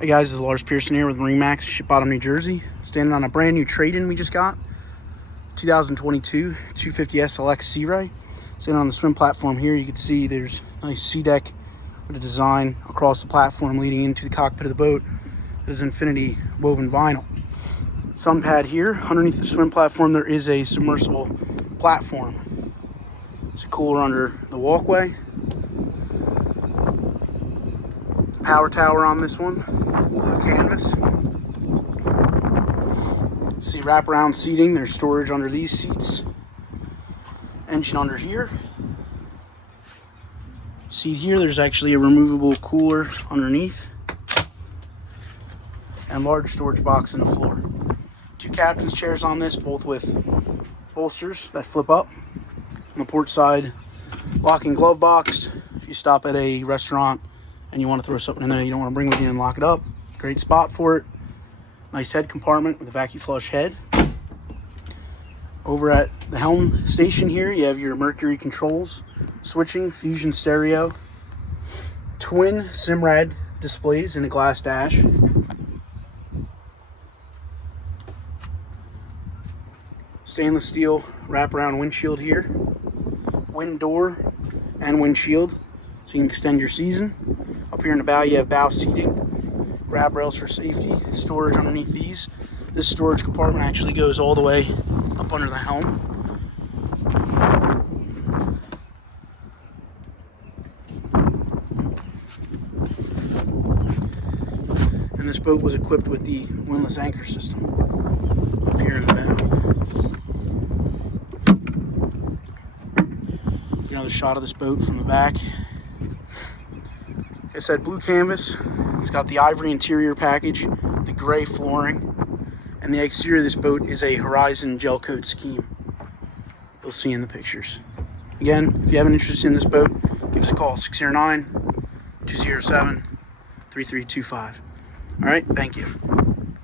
Hey guys, this is Lars Pearson here with MarineMax Ship Bottom, New Jersey. Standing on a brand new trade-in we just got. 2022 250 SLX Sea Ray. Standing on the swim platform here, you can see there's a nice sea deck with a design across the platform leading into the cockpit of the boat. There's infinity woven vinyl. Sun pad here. Underneath the swim platform there is a submersible platform. There's a cooler under the walkway. Power tower on this one, blue canvas. See wraparound seating, there's storage under these seats. Engine under here. Seat here, there's actually a removable cooler underneath. And large storage box in the floor. Two captain's chairs on this, both with bolsters that flip up. On the port side, lock and glove box. If you stop at a restaurant and you want to throw something in there you don't want to bring with you and lock it up, great spot for it. Nice head compartment with a vacuum flush head. Over at the helm station here, you have your Mercury controls, switching, fusion stereo, twin Simrad displays in a glass dash. Stainless steel wraparound windshield here, wind door and windshield, so you can extend your season. Up here in the bow, you have bow seating, grab rails for safety, storage underneath these. This storage compartment actually goes all the way up under the helm. And this boat was equipped with the windlass anchor system up here in the bow. Another shot of this boat from the back. Like I said, blue canvas. It's got the ivory interior package, the gray flooring, and the exterior of this boat is a Horizon gel coat scheme. You'll see in the pictures. Again, if you have an interest in this boat, give us a call, 609-207-3325. All right, thank you.